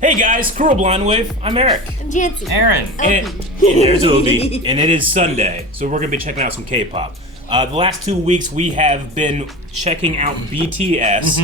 Hey guys, Cruel Blind Wave. I'm Eric. I'm Janci Aaron. And there's Obi. And it is Sunday, so we're gonna be checking out some K-pop. The last 2 weeks we have been checking out BTS.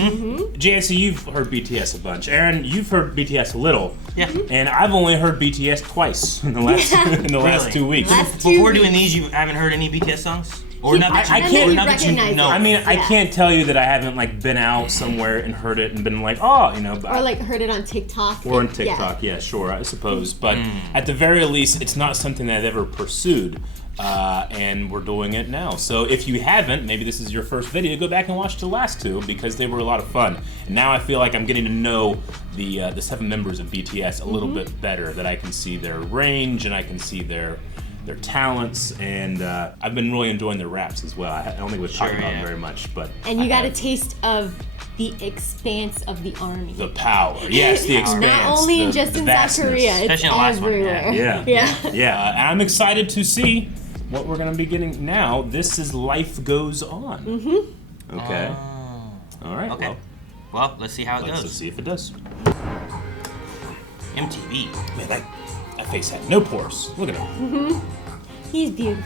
Janci, you've heard BTS a bunch. Aaron, you've heard BTS a little. Yeah. And I've only heard BTS twice in the last last 2 weeks. Before doing these, you haven't heard any BTS songs? Or not that I can't recognize know. I mean, I can't tell you that I haven't like been out somewhere and heard it and been like, oh, you know. Or like heard it on TikTok. Or on TikTok, yeah, sure, I suppose. But at the very least, it's not something that I've ever pursued. And we're doing it now. So if you haven't, maybe this is your first video, go back and watch the last two because they were a lot of fun. And now I feel like I'm getting to know the 7 members of BTS a little bit better, that I can see their range and I can see their talents, and I've been really enjoying their raps as well. I don't think we've talked about them very much, but and you got a taste of the expanse of the army. The power, yes, the expanse. Not only in South Korea, it's everywhere. Yeah. And I'm excited to see what we're gonna be getting now. This is Life Goes On. Okay. All right. Okay. Well, let's see how it goes. Let's see if it does. MTV. Man, that face had no pores. Look at him. He's beautiful.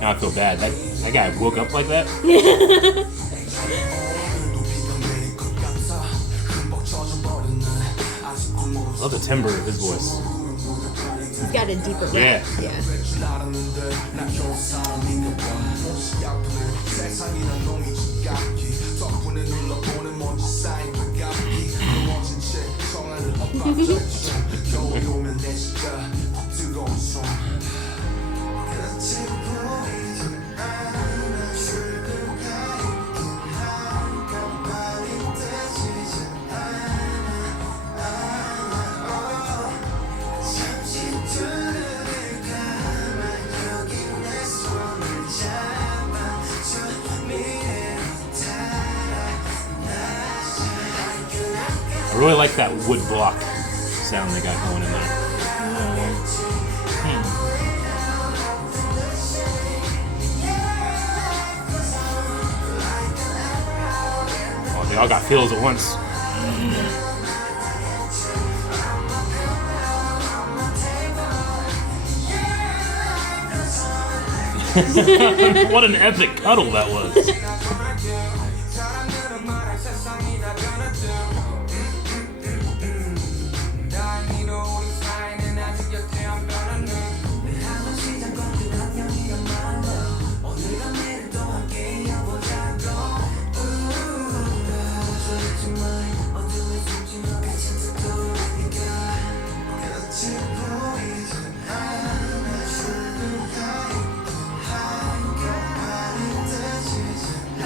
Now I feel bad. That guy woke up like that? I love the timbre of his voice. He's got a deeper rap. Yeah. I really like that wood block sound they got going in there. Oh, they all got feels at once. What an epic cuddle that was.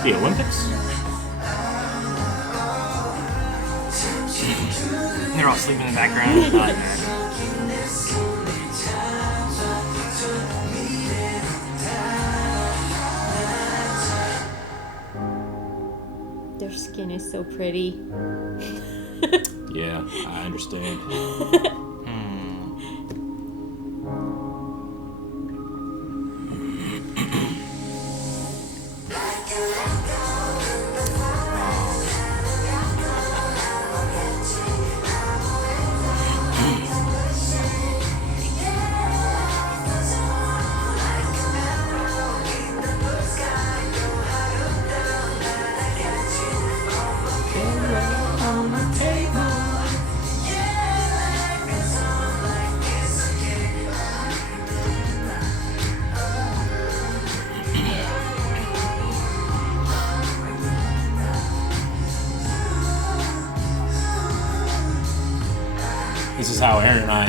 The Olympics? They're all sleeping in the background. Their skin is so pretty. Yeah, I understand. This is how Aaron and I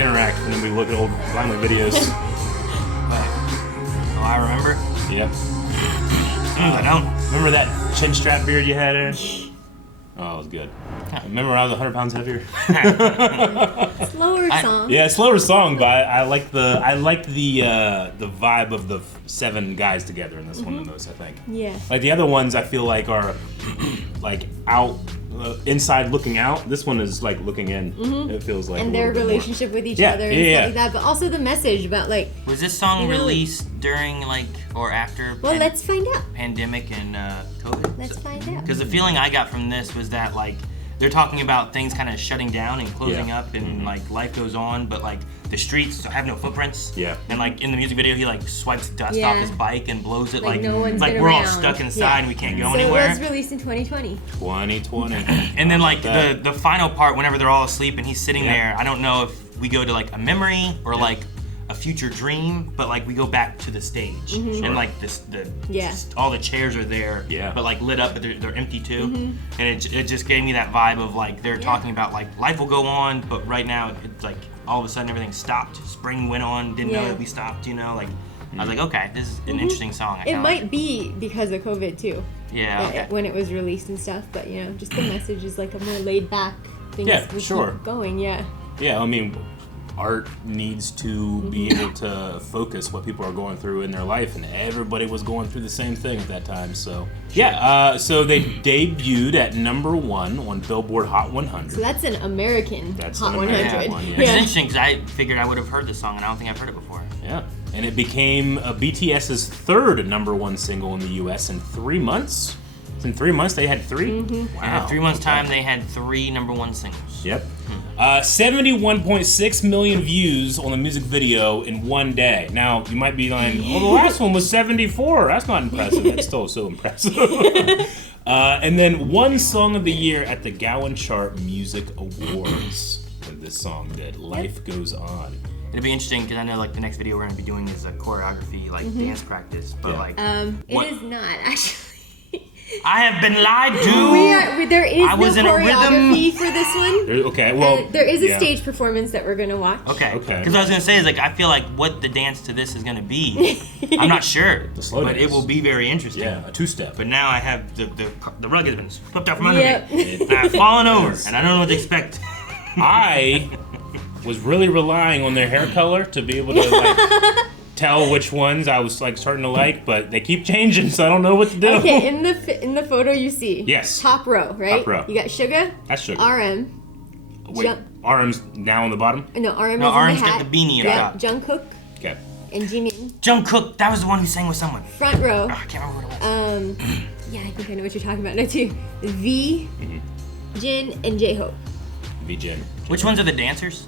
interact when we look at old Blindly videos. Oh, I remember? Yeah. I don't. Remember that chin strap beard you had, Aaron? Oh, it was good. Remember when I was 100 pounds heavier? Slower song. Yeah, slower song, but I like the vibe of the 7 guys together in this one the most, I think. Yeah. Like the other ones, I feel like are like out inside looking out. This one is like looking in. It feels like And a their little bit relationship with each Yeah, other and yeah, stuff yeah. like that. But also the message about like. Was this song You know, released during like or after? Well, let's find out. Pandemic and COVID. Let's find out. Because the feeling I got from this was that like they're talking about things kind of shutting down and closing Yeah. up and like life goes on, but like the streets have no footprints. Yeah. And like in the music video, he like swipes dust Yeah. off his bike and blows it Like, no one's like been we're all around. stuck inside Yeah. and we can't go So anywhere. it was released in 2020. 2020. And then like That. the final part, whenever they're all asleep and he's sitting Yeah. there, I don't know if we go to like a memory or like a future dream, but like we go back to the stage and like Yeah. all the chairs are there, Yeah. but like lit up, but they're empty too. And it just gave me that vibe of like they're talking about like life will go on, but right now it's like all of a sudden everything stopped. Spring went on, didn't know Yeah. that we stopped. You know, like I was like, okay, this is an interesting song. I It kinda might like be because of COVID too. yeah, okay. When it was released and stuff, but you know, just the message is like a more laid back thing. Yeah, we sure. keep going, yeah. Yeah, I mean, art needs to be able to focus what people are going through in their life, and everybody was going through the same thing at that time. So yeah, so they debuted at #1 on Billboard Hot 100. So that's an American That's Hot an 100. American one, yeah. It's interesting because I figured I would have heard this song and I don't think I've heard it before. Yeah, and it became BTS's 3rd #1 single in the U.S. in 3 months. In 3 months, they had 3. In 3 months' time, they had 3 #1 singles. Yep. 71.6 million views on the music video in one day. Now, you might be like, oh, the last one was 74. That's not impressive. That's still so impressive. And then one song of the year at the Gowan Chart Music Awards. And this song did. Life Goes On. It'll be interesting because I know like the next video we're gonna be doing is a choreography like dance practice, but Yeah. like It is not actually. I have been lied to. There is I was no in a rhythm. choreography for this one. Okay, well. There is a yeah. stage performance that we're gonna watch. Okay. Okay. Because I was gonna say is like I feel like what the dance to this is gonna be. I'm not sure, The slow but dance. it will be very interesting. Yeah, a 2-step. But now I have the rug has been flipped out from under Yep. me, and I've fallen over, and I don't know what to expect. I was really relying on their hair color to be able to like tell which ones I was like starting to like, but they keep changing, so I don't know what to do. Okay, in the photo you see. Yes. Top row, right? Top row. You got Suga. That's Suga. RM. Wait, RM's now on the bottom? No, RM No, is in RM's the got hat. the beanie on Yeah, top. Jungkook Okay. and Jimin. Jungkook, that was the one who sang with someone. Front row. Oh, I can't remember what it was. Yeah, I think I know what you're talking about now too. V, Jin, and J-Hope. V-Jin. Which ones are the dancers?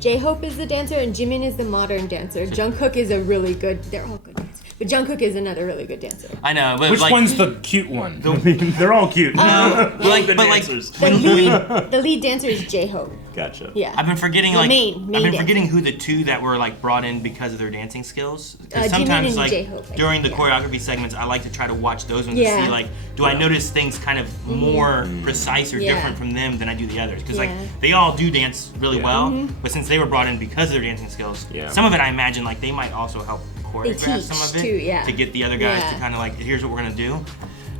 J-Hope is the dancer and Jimin is the modern dancer. Jungkook is a really good. They're all good dancers, but Jungkook is another really good dancer. I know, but Which like, one's the cute one? I mean, they're all cute. but like, dancers. The lead dancer is J-Hope. Gotcha. Yeah. I've been forgetting The like main I've been dancer. forgetting who the two that were like brought in because of their dancing skills. 'Cause Jimin sometimes and like J-Hope, I during the think, yeah. choreography segments, I like to try to watch those ones Yeah. to see like do I notice things kind of more precise or Yeah. different from them than I do the others because like Yeah. they all do dance really Yeah. well, but since they were brought in because of their dancing skills, Yeah. some of it I imagine like they might also help choreograph teach some of it too, yeah. to get the other guys Yeah. to kind of like here's what we're gonna do.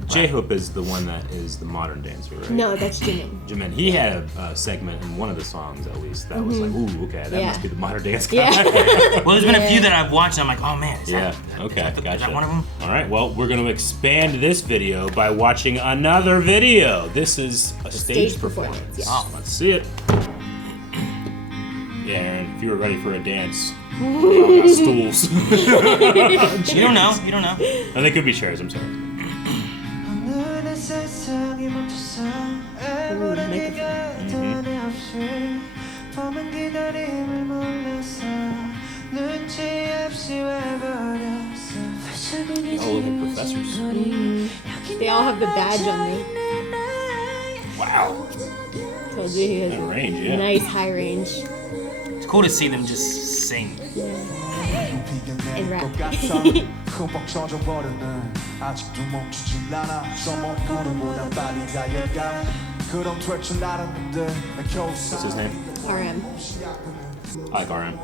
J-Hope is the one that is the modern dancer, right? No, that's Jimin. Jimin. He had a segment in one of the songs, at least, that was like, ooh, okay, that Yeah. must be the modern dance guy. Yeah. Well, there's been a Yeah. few that I've watched. And I'm like, oh man, is Yeah, that, okay, is gotcha. that one of them? All right, well, we're going to expand this video by watching another video. This is a stage Stage performance. performance, yeah. Oh, let's see it. Yeah, Aaron, if you were ready for a dance, stools. You don't know. You don't know. And they could be chairs, I'm sorry. 오늘의 세상이 멈춰서 아무런 얘기가 없이 밤은 기다림을 몰라서 눈치 없이 와버렸어 All of the professors. They all have the badge on them. Wow. Told you he has That a range, yeah. nice high range It's cool to see them just sing. and rap. 흠뻑 젖어버렸네 아직도 멈추질 않아 써먹구름보다 빨리 달려가 그럼 될 줄 알았는데 난 겨우 What's his name? RM. I like RM.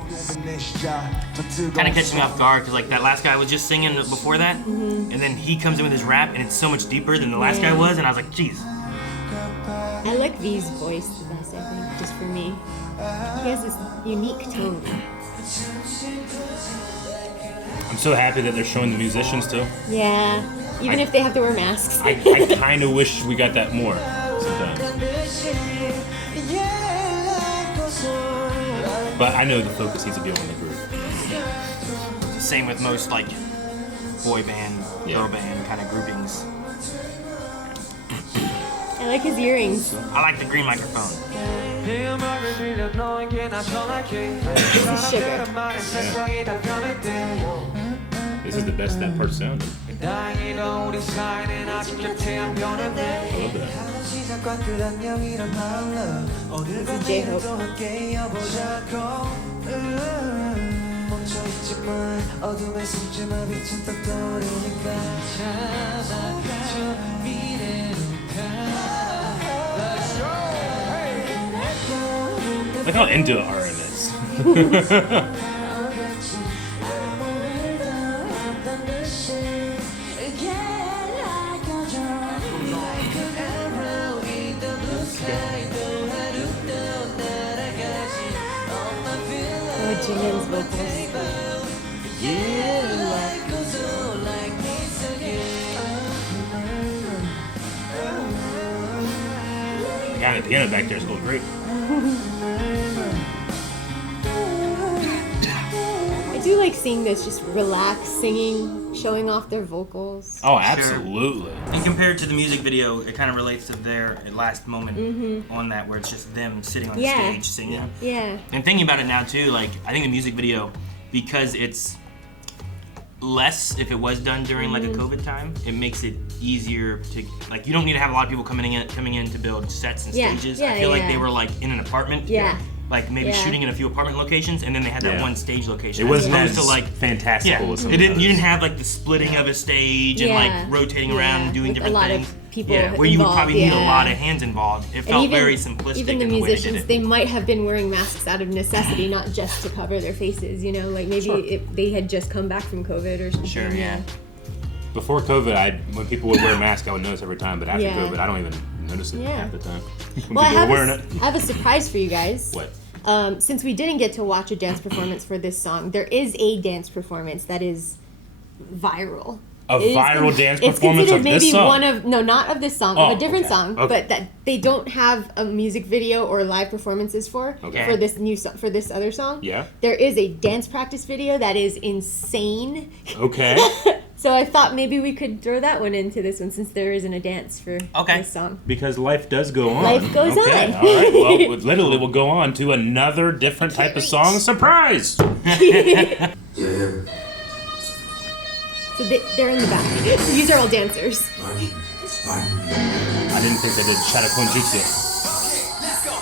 Kind of catching me off guard because like that last guy was just singing before that, and then he comes in with his rap and it's so much deeper than the last guy was, and I was like, geez. I like V's voice the best, I think, just for me. He has this unique tone. I'm so happy that they're showing the musicians too. Yeah, even if they have to wear masks. I kind of wish we got that more sometimes. But I know the focus needs to be on the group. Same with most like boy band, girl band kind of groupings. I like his earrings. I like the green microphone. This is Sugar. This is the best that part sounded. I love that. This is J-Hope. Look how into Aaron is. Oh, Jimin's vocals. The guy at the piano back there is going great. I do like seeing this just relaxed singing, showing off their vocals. Oh, absolutely. And compared to the music video, it kind of relates to their last moment on that, where it's just them sitting on the stage singing. Yeah. And thinking about it now too, like I think the music video, because it's less if it was done during like a COVID time, it makes it easier to like you don't need to have a lot of people coming in to build sets and stages. I feel like they were like in an apartment. Yeah. Like maybe shooting in a few apartment locations, and then they had that one stage location. It wasn't as as opposed to like fantastical as some it of didn't. those. You didn't have like the splitting of a stage and like rotating around and doing with different a lot things. Of people where you would involved, probably need a lot of hands involved. It felt very simplistic. Even the in the way they did musicians, it. they might have been wearing masks out of necessity, not just to cover their faces. You know, like maybe they had just come back from COVID or something. Sure, yeah. Before COVID, when people would wear a mask, I would notice every time. But after Yeah. COVID, I don't even notice it half the time. When Well, I people have, are wearing it. I have a surprise for you guys. What? Since we didn't get to watch a dance performance for this song, there is a dance performance that is viral. A viral dance It's performance considered of maybe this song? one of not of this song, of a different song, Okay. but that they don't have a music video or live performances for this new song, for this other song. Yeah. There is a dance practice video that is insane. Okay. So I thought maybe we could throw that one into this one since there isn't a dance for this song. Because life does go on. Life goes on. on. All right. Well, literally, we'll go on to another different type of song. Surprise! So they're in the back. These are all dancers. I didn't think they did Shadowclone Jutsu. Let's go.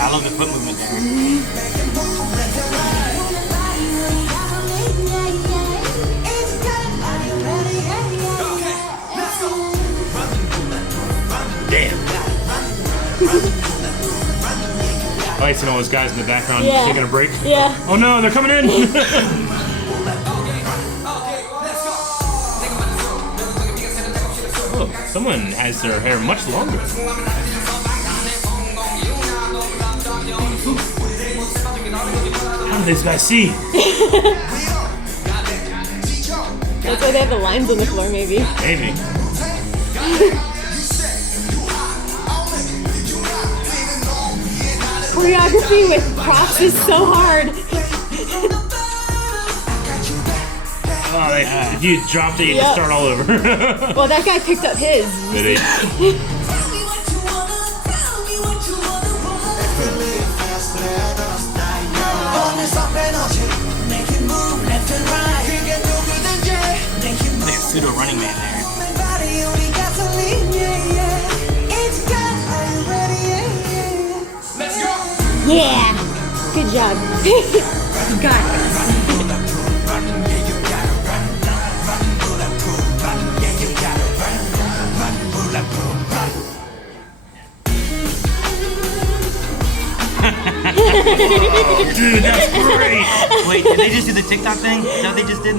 I love the foot movement there. Damn. I see all those guys in the background taking a break. Yeah. Oh no, they're coming in. Oh, someone has their hair much longer. How do these guys see? That's why they have the lines on the floor, maybe. Maybe. Choreography with props is so hard. Oh, if you dropped it, you just start all over. Well, that guy picked up his. Did he? pseudo Running Man there. Let's go. Yeah. Good job. You got it. Dude, that's great. Wait, did they just do the TikTok thing? Is that what they just did?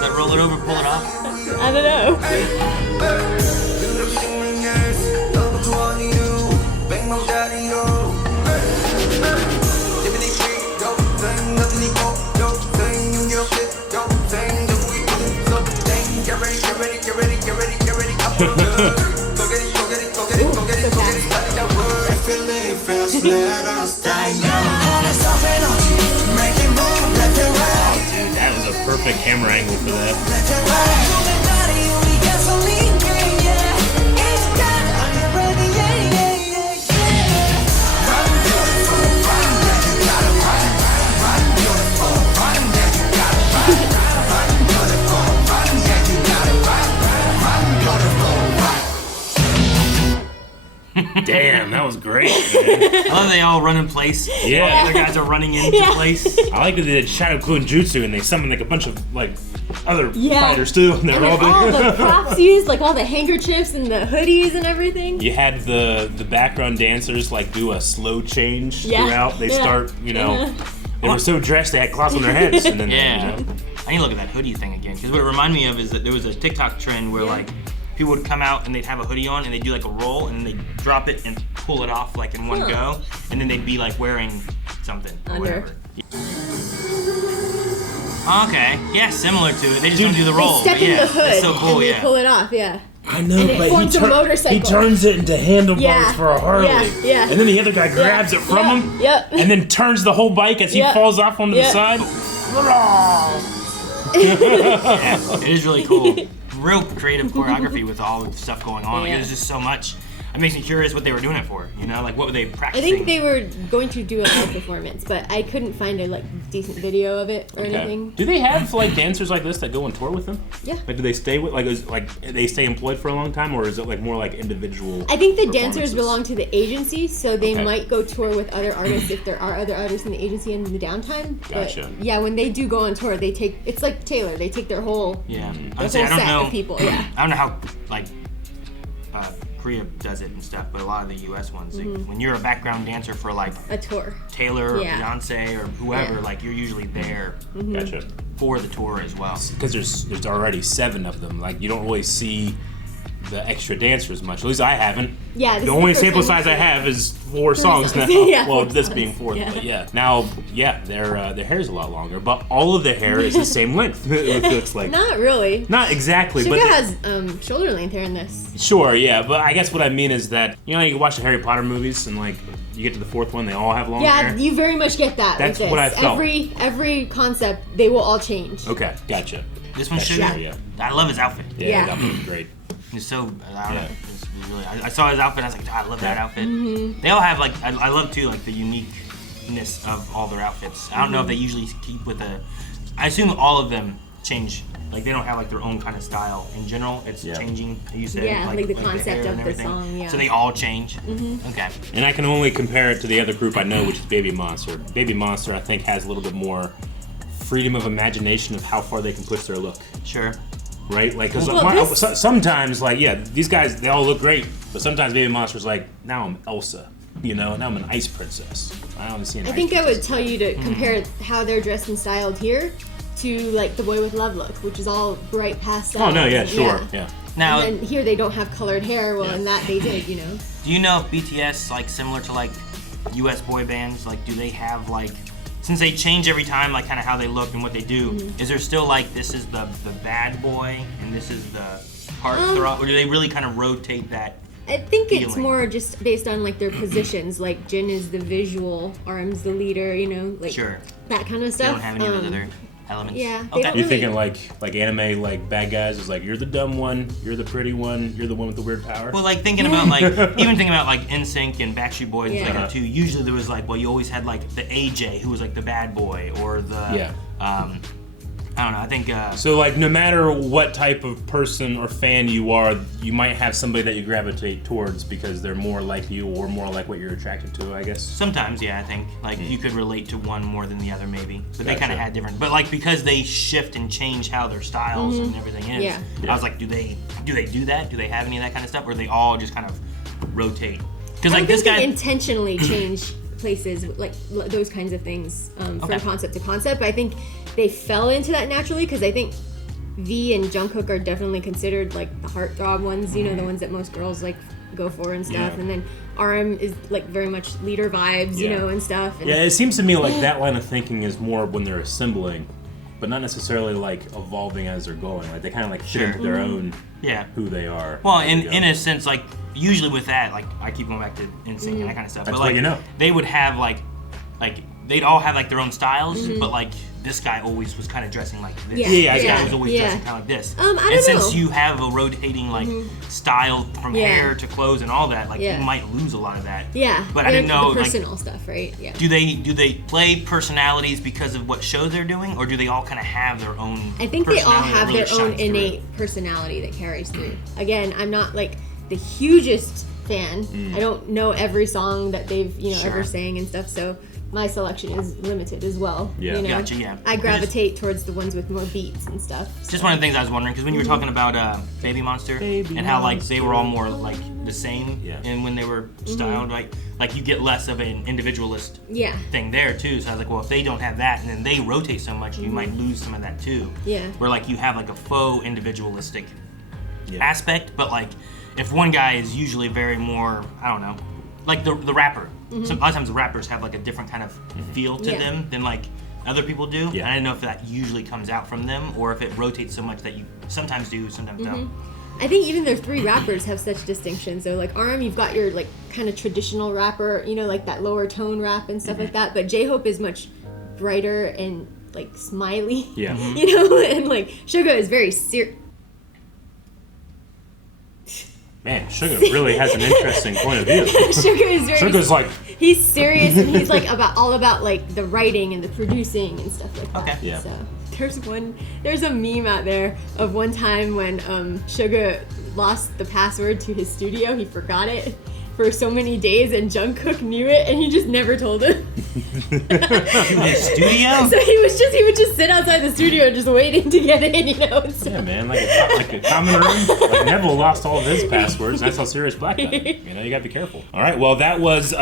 Like roll it over, pull it off? I don't know. Dude, that was a perfect camera angle for that. Damn, that was great, man. I love they all run in place. Yeah. All the other guys are running into place. I like that they did Shadowclone Jutsu and they summoned like a bunch of like other Yeah. fighters too. And they And were all like all big. the props used, like all the handkerchiefs and the hoodies and everything. You had the background dancers like do a slow change Yeah. throughout. They Yeah. start, you know, Uh-huh. they were so dressed they had cloths on their heads. And then Yeah. you know, I need to look at that hoodie thing again. Because what it reminded me of is that there was a TikTok trend where like people would come out and they'd have a hoodie on and they'd do like a roll and then they'd drop it and pull it off like in one Huh. go. And then they'd be like wearing something or Under. whatever. Okay, yeah, similar to it. They just Dude, don't do the roll. They step but in yeah, the hood it's so cool, and they yeah. pull it off, yeah. I know, And it but forms a motorcycle. he turns it into handlebars Yeah. for a Harley. Yeah, yeah. And then the other guy grabs it from Yep, him yep. and then turns the whole bike as he Yep. falls off onto the Yep. side. Yeah, it is really cool. Real creative choreography with all the stuff going on. Like, Yeah. there's just so much. It makes me curious what they were doing it for. You know, like what were they I practicing? think they were going to do a live performance, but I couldn't find a like decent video of it or anything. Do they have like dancers like this that go on tour with them? Yeah. Like, do they stay with they stay employed for a long time, or is it like more like individual? I think the dancers performances? belong to the agency, so they Okay. might go tour with other artists if there are other artists in the agency in the downtime. Gotcha. But yeah, when they do go on tour, they take it's like Taylor. They take their whole Yeah, their I'd say whole I don't set know. of people. Yeah. I don't know how like Korea does it and stuff, but a lot of the U.S. ones, like, when you're a background dancer for like A tour. Taylor or Yeah. Beyonce or whoever, Yeah. like you're usually there Gotcha. for the tour as well. Because there's already 7 of them. Like, you don't really see the extra dancers much. At least I haven't. Yeah. This The is only first sample time size I I've seen it. have is 4 songs now. songs. Yeah, Well, 4 this songs. being 4th, Yeah. but yeah. Now, yeah, their hair is a lot longer, but all of their hair is the same length. It looks like. Not really. Not exactly, Suga but has shoulder length hair in this. sure, yeah. But I guess what I mean is that you can watch the Harry Potter movies and like you get to the 4th one, they all have long Yeah, hair. you very much get that. That's with this. what I felt. Every concept, they will all change. Okay, gotcha. This one's Yeah, Suga. sure, yeah. I love his outfit. Yeah, Yeah. that one's great. It's so I don't know. Yeah. It's really, I saw his outfit. I was like, I love that Yeah. outfit. Mm-hmm. They all have like I love too like the uniqueness of all their outfits. I don't know if they usually keep with a. I assume all of them change. Like they don't have like their own kind of style in general. It's Yeah. changing. You said Yeah, like the concept hair of and the everything. song, yeah. So they all change. Okay. And I can only compare it to the other group I know, which is Baby Monster. Baby Monster, I think, has a little bit more freedom of imagination of how far they can push their look, Sure. right? Like, because Well, this- sometimes, like, yeah, these guys, they all look great, but sometimes Baby Monster's like, now I'm Elsa, you know, now I'm an ice princess. I don't see an I ice think I would princess. tell you to compare how they're dressed and styled here to like the Boy with Love look, which is all bright pastel. Oh, no, yeah, sure, yeah. Now, And then here they don't have colored hair. Well, Yeah. in that they did, you know. do you know if BTS like similar to like U.S. boy bands? Like, do they have like since they change every time, like kind of how they look and what they do? Mm-hmm. Is there still like this is the bad boy and this is the heartthrob, or do they really kind of rotate that? I think it's Feeling. more just based on like their positions. Like Jin is the visual, Arm's the leader. You know, like Sure. that kind of They stuff. don't have any of those other elements. yeah, they Okay. don't You're really- thinking like anime, like bad guys is like, you're the dumb one, you're the pretty one, you're the one with the weird power. Well, like thinking about like even thinking about like NSYNC and Backstreet Boys and Yeah. stuff like that too. Usually there was like, well, you always had like the AJ who was like the bad boy, or the Yeah. I don't know. I think So, like, no matter what type of person or fan you are, you might have somebody that you gravitate towards because they're more like you or more like what you're attracted to, I guess. sometimes, yeah, I think like you could relate to one more than the other, maybe. But they kind of Gotcha. had different. But like because they shift and change how their styles and everything is. Yeah. I was like, do they do that? Do they have any of that kind of stuff, or they all just kind of rotate? Because I like don't this think guy. they intentionally change places, like those kinds of things, from Okay. concept to concept. But I think they fell into that naturally because I think V and Jungkook are definitely considered like the heartthrob ones, you know, the ones that most girls like go for and stuff. Yeah. And then RM is like very much leader vibes, you Yeah. know, and stuff. And Yeah, it seems to me like that line of thinking is more when they're assembling, but not necessarily like evolving as they're going. Like they kind of like fit Sure. into their own Yeah. who they are. Well, There you in go. a sense, like usually with that, like I keep going back to NSYNC and that kind of stuff. That's but what like you know. they would have like they'd all have like their own styles, but like this guy always was kind of dressing like this. Yeah, Yeah, This guy yeah, was always yeah. dressing kind of like this. I don't and since know. you have a rotating like style from Yeah. hair to clothes and all that, like Yeah. you might lose a lot of that. yeah, But I didn't know, the like- personal stuff, right? Yeah. Do they play personalities because of what shows they're doing, or do they all kind of have their own? I think they all personality that have really their own shines through? innate personality that carries through. Again, I'm not like the hugest fan. I don't know every song that they've Sure. ever sang and stuff, so my selection is limited as well. Yeah. You know? Gotcha, yeah. I gravitate towards the ones with more beats and stuff. Just one of the things I was wondering, because when you were talking about Baby Monster Baby and how like they were all more like the same, Yeah. and when they were styled, like you get less of an individualist Yeah. thing there too. So I was like, well, if they don't have that, and then they rotate so much, you might lose some of that too. Yeah. Where like you have like a faux individualistic Yeah. aspect, but like if one guy is usually very more, I don't know, like the rapper. So a lot of times the rappers have like a different kind of feel to Yeah. them than like other people do. Yeah. And I didn't know if that usually comes out from them or if it rotates so much that you sometimes do, sometimes don't. I think even their three rappers have such distinctions. So like RM, you've got your like kind of traditional rapper, you know, like that lower tone rap and stuff like that. But J-Hope is much brighter and like smiley. Yeah. You know, and like Suga is very Man, Suga really has an interesting point of view. Suga is very Suga's like, he's serious and he's like all about like the writing and the producing and stuff like that. Okay. Yeah. So there's a meme out there of one time when Suga lost the password to his studio. He forgot it for so many days and Jungkook knew it and he just never told him. The studio? So he would just sit outside the studio just waiting to get in, you know. So. yeah, man, like a common room. Like Neville lost all of his passwords. That's how serious Black got. You know, you gotta be careful. All right, well, that was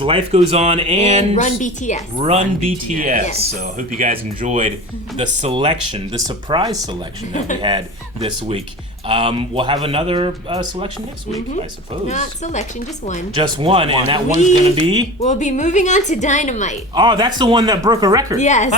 Life Goes On and Run BTS. Run BTS. Yes. So I hope you guys enjoyed the selection, the surprise selection that we had this week. We'll have another selection next week, I suppose. Not selection, just one. Just one, and that one's gonna be. We'll be moving on to Dynamite. Oh, that's the one that broke a record. Yes.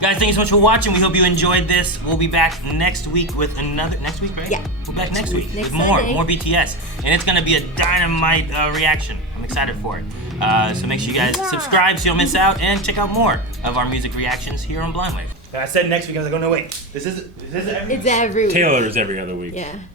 Guys, thank you so much for watching. We hope you enjoyed this. We'll be back next week with another. Next week, right? Yeah. We're back next week Next with more Sunday. BTS, and it's gonna be a dynamite reaction. I'm excited for it. So make sure you guys subscribe so you don't miss out, and check out more of our music reactions here on Blind Wave. I said next week. I was like, oh no, wait. This is every It's every week. Taylor's every other week. Yeah.